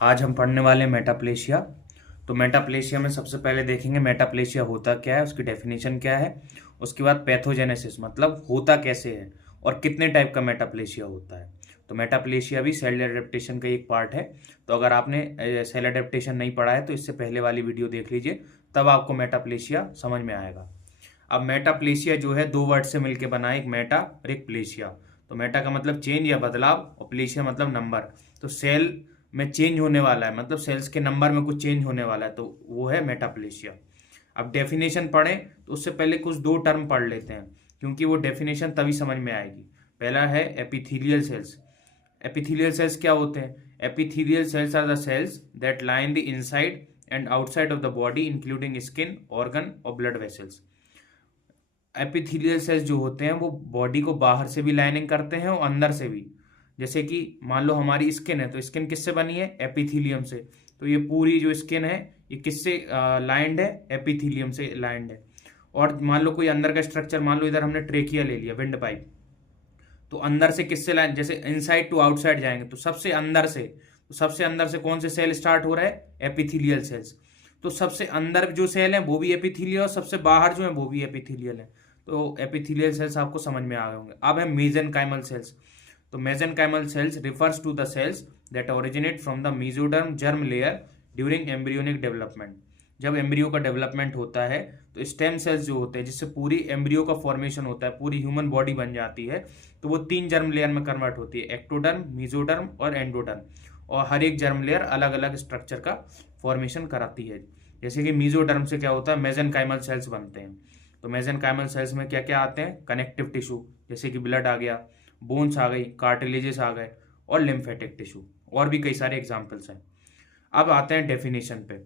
आज हम पढ़ने वाले हैं मेटाप्लेशिया। तो मेटाप्लेशिया में सबसे पहले देखेंगे मेटाप्लेशिया होता क्या है, उसकी डेफिनेशन क्या है। उसके बाद पैथोजेनेसिस मतलब होता कैसे है और कितने टाइप का मेटाप्लेशिया होता है। तो मेटाप्लेशिया भी सेल एडेप्टेशन का एक पार्ट है। तो अगर आपने सेल एडेप्टेशन नहीं पढ़ा है तो इससे पहले वाली वीडियो देख लीजिए, तब आपको मेटाप्लेशिया समझ में आएगा। अब मेटाप्लेशिया जो है दो वर्ड से मिलकर बना है, एक मेटा और एक प्लेशिया। तो मेटा का मतलब चेंज या बदलाव और प्लेशिया मतलब नंबर। तो सेल में चेंज होने वाला है, मतलब सेल्स के नंबर में कुछ चेंज होने वाला है, तो वो है मेटाप्लेशिया। अब डेफिनेशन पढ़ें तो उससे पहले कुछ दो टर्म पढ़ लेते हैं, क्योंकि वो डेफिनेशन तभी समझ में आएगी। पहला है एपिथेलियल सेल्स। एपिथेलियल सेल्स क्या होते हैं? Epithelial cells are the cells that line the inside and outside of the body including skin, organ और ब्लड वेसल्स। एपिथेलियल सेल्स जो होते हैं वो बॉडी को बाहर से भी लाइनिंग करते हैं और अंदर से भी। जैसे कि मान लो हमारी स्किन है, तो स्किन किससे बनी है? एपिथेलियम से। तो ये पूरी जो स्किन है ये किससे लाइंड है? एपिथेलियम से लाइंड है। और मान लो कोई अंदर का स्ट्रक्चर, मान लो इधर हमने ट्रेकिया ले लिया, विंड पाइप, तो अंदर से किससे लाइन, जैसे इनसाइड टू आउटसाइड जाएंगे तो सबसे अंदर से, तो सबसे अंदर से कौन से सेल स्टार्ट हो रहा है? Epithelial cells. तो सबसे अंदर जो सेल है वो भी एपिथेलियल और सबसे बाहर जो है वो भी एपिथेलियल है। तो एपिथेलियल सेल्स आपको समझ में आ गए होंगे। अब है मेसेनकाइमल सेल्स। तो mesenchymal cells refers to the cells that originate from the mesoderm germ layer during embryonic development. जब एम्ब्रियो का डेवलपमेंट होता है तो स्टेम सेल्स जो होते हैं, जिससे पूरी एम्ब्रियो का फॉर्मेशन होता है, पूरी ह्यूमन बॉडी बन जाती है, तो वो तीन जर्म लेयर में कन्वर्ट होती है, एक्टोडर्म, मेसोडर्म और एंडोडर्म। और हर एक जर्म लेयर अलग अलग स्ट्रक्चर का फॉर्मेशन कराती है। जैसे कि मेसोडर्म से क्या होता है? मेसेनकाइमल सेल्स बनते हैं। तो मेसेनकाइमल सेल्स में क्या क्या आते हैं? कनेक्टिव टिश्यू, जैसे कि ब्लड आ गया, बोन्स आ गई, कार्टिलेजेस आ गए और लिम्फेटिक टिश्यू, और भी कई सारे एग्जाम्पल्स हैं। अब आते हैं डेफिनेशन पे।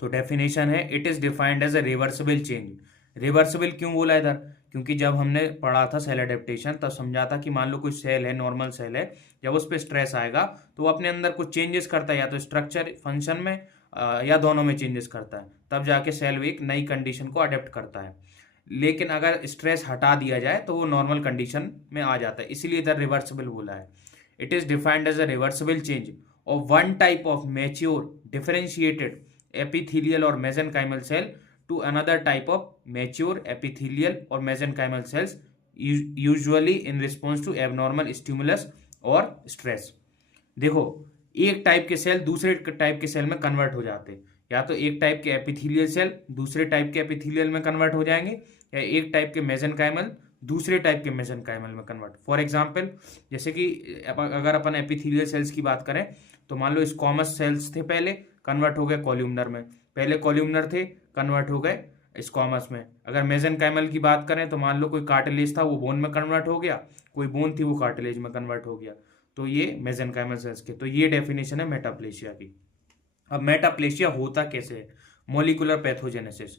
तो डेफिनेशन है, it is defined as a reversible change. Reversible क्यों बोला इधर? क्योंकि जब हमने पढ़ा था सेल एडेप्टेशन तब समझा था कि मान लो कोई सेल है, नॉर्मल सेल है, जब उस पर स्ट्रेस आएगा तो वो अपने अंदर कुछ चेंजेस करता है, या तो स्ट्रक्चर फंक्शन में या दोनों में चेंजेस करता है, तब जाके सेल एक नई कंडीशन को अडेप्ट करता है। लेकिन अगर स्ट्रेस हटा दिया जाए तो वो नॉर्मल कंडीशन में आ जाता है, इसीलिए इधर रिवर्सिबल बोला है। It is defined as a reversible change of one type of mature differentiated epithelial or mesenchymal cell to another type of mature epithelial or mesenchymal cells, usually in response to abnormal stimulus और stress। देखो, एक type के cell दूसरे type के cell में convert हो जाते हैं, या तो एक टाइप के एपिथेलियल सेल दूसरे टाइप के एपिथेलियल में कन्वर्ट हो जाएंगे, या एक टाइप के मेसेनकाइमल दूसरे टाइप के मेसेनकाइमल में कन्वर्ट। फॉर एग्जांपल, जैसे कि अगर अपन एपिथेलियल सेल्स की बात करें तो मान लो स्क्वामस सेल्स थे पहले, कन्वर्ट हो गए कॉल्यूमनर में। पहले कॉल्यूमनर थे, कन्वर्ट हो गए स्क्वामस में। अगर मेसेनकाइमल की बात करें तो मान लो कोई कार्टिलेज था, वो बोन में कन्वर्ट हो गया, कोई बोन थी वो कार्टिलेज में कन्वर्ट हो गया। तो ये मेसेनकाइमल सेल्स के, तो ये डेफिनेशन है मेटाप्लेशिया की। अब मेटाप्लेशिया होता कैसे है? Molecular pathogenesis.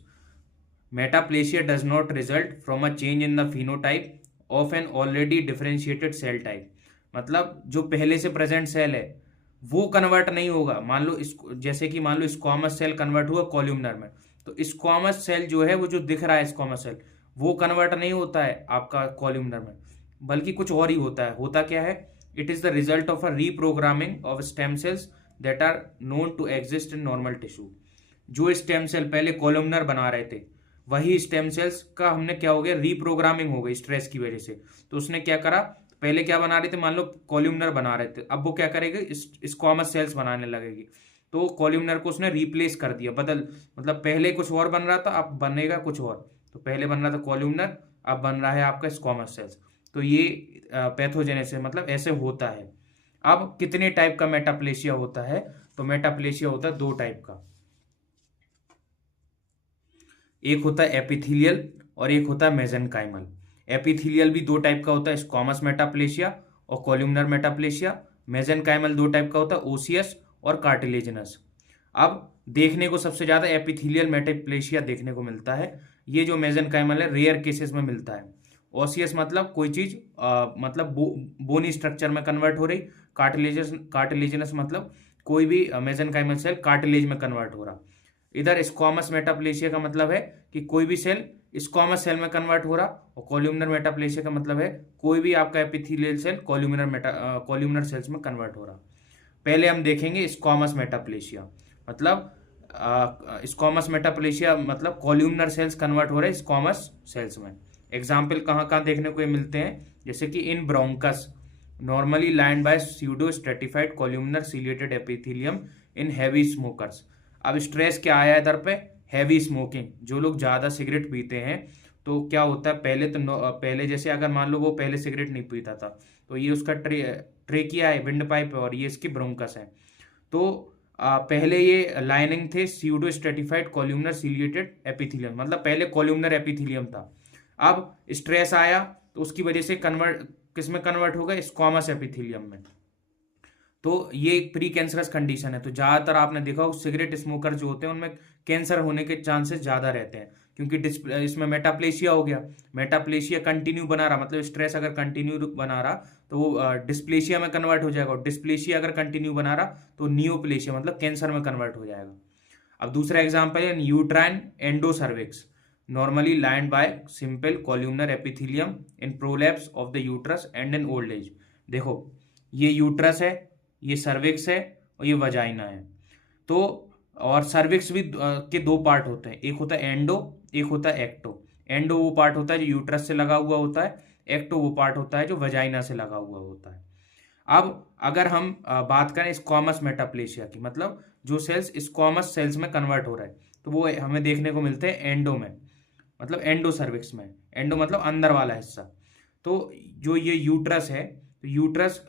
Metaplasia does not result from a change in the phenotype of an already differentiated cell type. मतलब जो पहले से प्रेजेंट सेल है वो कन्वर्ट नहीं होगा। मान लो जैसे कि मान लो स्क्वामस सेल कन्वर्ट हुआ कॉल्यूमनर में, तो स्क्वामस सेल जो है वो जो दिख रहा है स्क्वामस सेल, वो कन्वर्ट नहीं होता है आपका कॉल्यूमनर में, बल्कि कुछ और ही होता है। होता क्या है? It is the result of a reprogramming of stem cells that are known to exist in normal tissue. जो स्टेम सेल पहले कॉलमनर बना रहे थे, वही स्टेम सेल्स का हमने क्या हो गया? रीप्रोग्रामिंग हो गई स्ट्रेस की वजह से। तो उसने क्या करा, पहले क्या बना रहे थे, मान लो कॉल्यूमनर बना रहे थे, अब वो क्या करेगी? स्क्वामस सेल्स बनाने लगेगी। तो कॉल्यूमनर को उसने रिप्लेस कर दिया, बदल, मतलब पहले कुछ और बन रहा था, अब बनेगा कुछ और। तो पहले बन रहा था कॉल्यूमनर, अब बन रहा है आपका स्क्वामस सेल्स। तो ये पैथोजेनेसिस मतलब ऐसे होता है। अब कितने टाइप का मेटाप्लेशिया होता है? तो मेटाप्लेशिया होता है दो टाइप का, एक होता है एपिथेलियल और एक होता है मेसेनकाइमल। एपिथेलियल भी दो टाइप का होता है, स्क्वामस मेटाप्लेशिया और कॉल्यूमनर मेटाप्लेशिया। मेसेनकाइमल दो टाइप का होता है, ओसियस और कार्टिलेजिनस। अब देखने को सबसे ज्यादा एपिथेलियल मेटाप्लेशिया देखने को मिलता है। ये जो मेसेनकाइमल है रेयर केसेस में मिलता है। ओसियस मतलब कोई चीज मतलब बोनी स्ट्रक्चर में कन्वर्ट हो रही। कार्टिलेजिनस मतलब कोई भी मेसेनकाइमल सेल कार्टिलेज में कन्वर्ट हो रहा। इधर स्क्वामस मेटाप्लेशिया का मतलब है कि कोई भी सेल स्क्वामस सेल में कन्वर्ट हो रहा, और कॉल्यूमनर मेटाप्लेशिया का मतलब है कोई भी आपका एपिथेलियल सेल कॉल्यूमनर सेल्स में कन्वर्ट हो रहा। पहले हम देखेंगे स्क्वामस मेटाप्लेशिया। मतलब स्क्वामस मेटाप्लेशिया मतलब कॉल्यूमनर सेल्स कन्वर्ट हो रहे हैं स्क्वामस सेल्स में। एग्जाम्पल कहाँ कहाँ देखने को ये मिलते हैं, जैसे कि in bronchus normally lined by pseudo stratified columnar ciliated epithelium in heavy smokers. अब स्ट्रेस क्या आया इधर पे, हैवी स्मोकिंग। जो लोग ज्यादा सिगरेट पीते हैं तो क्या होता है, पहले जैसे अगर मान लो वो पहले सिगरेट नहीं पीता था तो ये उसका ट्रेकिया है, विंड पाइप है, और ये इसकी ब्रोंकस है। तो पहले ये लाइनिंग थे pseudo stratified columnar ciliated epithelium, मतलब पहले कॉल्यूमनर एपिथेलियम था। अब स्ट्रेस आया तो उसकी वजह से किस में कन्वर्ट होगा, स्क्वामस एपिथेलियम में। तो ये प्री कैंसरस कंडीशन है। तो ज्यादातर आपने देखा हो सिगरेट स्मोकर जो होते हैं उनमें कैंसर होने के चांसेस ज्यादा रहते हैं, क्योंकि इसमें मेटाप्लेशिया हो गया। मेटाप्लेशिया कंटिन्यू बना रहा, मतलब स्ट्रेस अगर कंटिन्यू बना रहा तो वो डिस्प्लेशिया में कन्वर्ट हो जाएगा, और डिस्प्लेशिया अगर कंटिन्यू बना रहा तो नियोप्लेशिया मतलब कैंसर में कन्वर्ट हो जाएगा। अब दूसरा एग्जाम्पल है uterine endocervix normally lined bye simple columnar epithelium in prolapse of the uterus and in old age. देखो ये यूट्रस है, ये सर्विक्स है, और ये वजाइना है। तो और सर्विक्स भी के दो पार्ट होते हैं, एक होता है एंडो, एक होता है एक्टो। एंडो वो पार्ट होता है जो यूट्रस से लगा हुआ होता है, एक्टो वो पार्ट होता है जो वजाइना से लगा हुआ होता है। अब अगर हम बात करें स्क्वामस मेटाप्लेशिया की, मतलब जो सेल्स स्क्वामस सेल्स में कन्वर्ट हो रहे हैं, तो वो हमें देखने को मिलते हैं एंडो में, मतलब एंडो सर्विक्स में। एंडो मतलब अंदर वाला हिस्सा। तो जो ये यूट्रस है, तो यूट्रस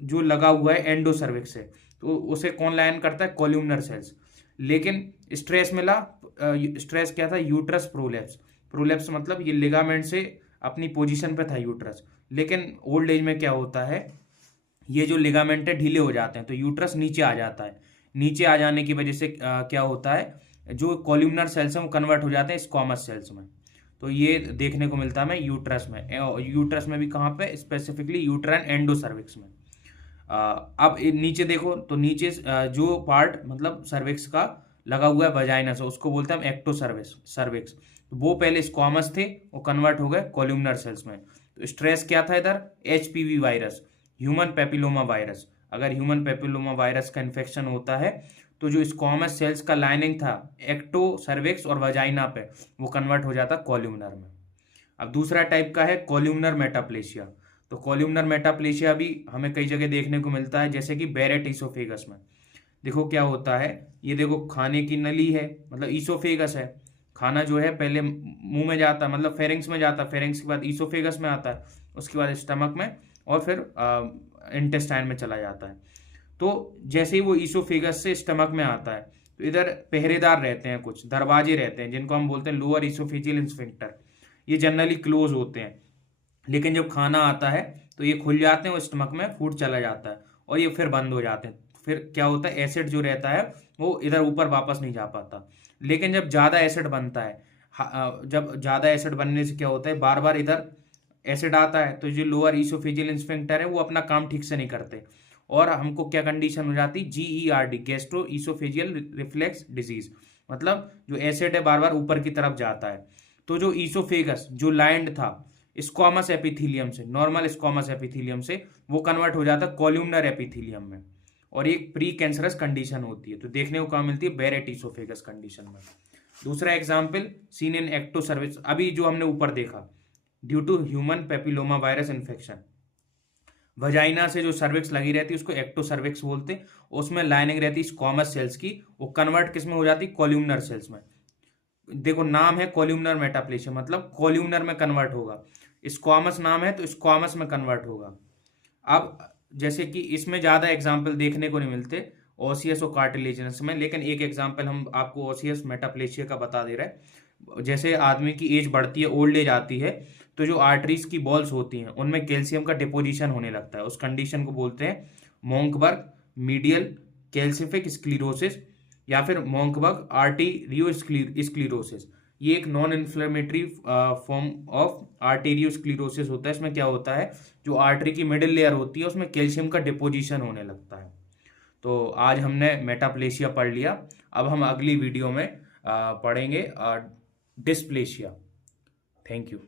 जो लगा हुआ है एंडो सर्विक्स से, तो उसे कौन लाइन करता है, कॉल्यूमनर सेल्स। लेकिन स्ट्रेस मिला, स्ट्रेस क्या था, यूट्रस प्रोलैप्स। प्रोलैप्स मतलब ये लिगामेंट से अपनी पोजीशन पे था यूट्रस, लेकिन ओल्ड एज में क्या होता है, ये जो लिगामेंट है ढीले हो जाते हैं, तो यूट्रस नीचे आ जाता है। नीचे आ जाने की वजह से क्या होता है, जो कॉल्यूमनर सेल्स हैं वो कन्वर्ट हो जाते हैं स्क्वामस सेल्स में। तो ये देखने को मिलता है हमें यूट्रस में। यूट्रस में भी कहाँ पे, स्पेसिफिकली यूट्राइन एंडोसर्विक्स में। अब नीचे देखो तो नीचे जो पार्ट मतलब सर्विक्स का लगा हुआ है वजाइना से, उसको बोलते हैं हम एक्टो सर्विक्स। तो वो पहले स्क्वामस थे, वो कन्वर्ट हो गए कॉल्यूमनर सेल्स में। तो स्ट्रेस क्या था इधर, HPV virus, human papilloma virus. अगर ह्यूमन पेपिलोमा वायरस का इन्फेक्शन होता है तो जो स्क्वामस सेल्स का लाइनिंग था एक्टो सर्विक्स और वजाइना पे, वो कन्वर्ट हो जाता कॉल्यूमनर में। अब दूसरा टाइप का है कॉल्यूमनर मेटाप्लेशिया। तो कॉल्यूमनर मेटाप्लेशिया भी हमें कई जगह देखने को मिलता है, जैसे कि बैरेट ईसोफेगस में। देखो क्या होता है, ये देखो खाने की नली है, मतलब ईसोफेगस है। खाना जो है पहले मुंह में जाता है, मतलब फेरिंग्स में जाता है, फेरिंग्स के बाद ईसोफेगस में आता है, उसके बाद स्टमक में, और फिर इंटेस्टाइन में चला जाता है। तो जैसे ही वो ईसोफेगस से स्टमक में आता है तो इधर पहरेदार रहते हैं, कुछ दरवाजे रहते हैं जिनको हम बोलते हैं लोअर ईसोफेजियल स्फिंक्टर। ये जनरली क्लोज होते हैं, लेकिन जब खाना आता है तो ये खुल जाते हैं, वो स्टमक में फूड चला जाता है और ये फिर बंद हो जाते हैं। फिर क्या होता है, एसिड जो रहता है वो इधर ऊपर वापस नहीं जा पाता। लेकिन जब ज़्यादा एसिड बनता है, जब ज़्यादा एसिड बनने से क्या होता है, बार बार इधर एसिड आता है, तो जो लोअर ईसोफेजियल स्फिंक्टर है वो अपना काम ठीक से नहीं करते, और हमको क्या कंडीशन हो जाती, GERD, gastro oesophageal reflex disease. मतलब जो एसिड है बार बार ऊपर की तरफ जाता है। तो जो ईसोफेगस जो लाइंड था स्क्वामस एपिथेलियम से, नॉर्मल स्क्वामस एपिथेलियम से, वो कन्वर्ट हो जाता है कॉल्यूमनर एपिथेलियम में, और एक प्री कैंसरस कंडीशन होती है। तो देखने को कहाँ मिलती है, बैरेट ईसोफेगस कंडीशन में। दूसरा example seen in ecto cervix, अभी जो हमने ऊपर देखा, due to human papilloma virus infection, vagina से जो सर्विक्स लगी रहती है उसको एक्टो सर्विक्स बोलते हैं, उसमें लाइनिंग रहती है स्क्वामस सेल्स की, वो कन्वर्ट किस में हो जाती है, कॉल्यूमनर सेल्स में। देखो नाम है कॉल्यूमनर मेटाप्लेशिया, मतलब कॉल्यूमनर में कन्वर्ट होगा। स्क्वामस नाम है तो स्क्वामस में कन्वर्ट होगा। अब जैसे कि इसमें ज्यादा एग्जाम्पल देखने को नहीं मिलते ओसियस और कार्टिलेजिनस में, लेकिन एक एग्जाम्पल हम आपको ओसियस मेटाप्लेशिया का बता दे रहे हैं। जैसे आदमी की एज बढ़ती है, ओल्ड एज आती है, तो जो आर्टरीज की बॉल्स होती हैं उनमें कैल्शियम का डिपोजिशन होने लगता है। उस कंडीशन को बोलते हैं मोंकबर्ग मीडियल कैल्सिफिक स्क्लीरोसिस, या फिर मोंकबर्ग आर्टेरियोस्क्लीरोसिस। ये एक नॉन इन्फ्लेमेटरी फॉर्म ऑफ आर्टेरियोस्क्लीरोसिस होता है। इसमें क्या होता है, जो आर्टरी की मिडिल लेयर होती है उसमें कैल्शियम का डिपोजिशन होने लगता है। तो आज हमने मेटाप्लेशिया पढ़ लिया। अब हम अगली वीडियो में पढ़ेंगे डिस्प्लेशिया। Thank you.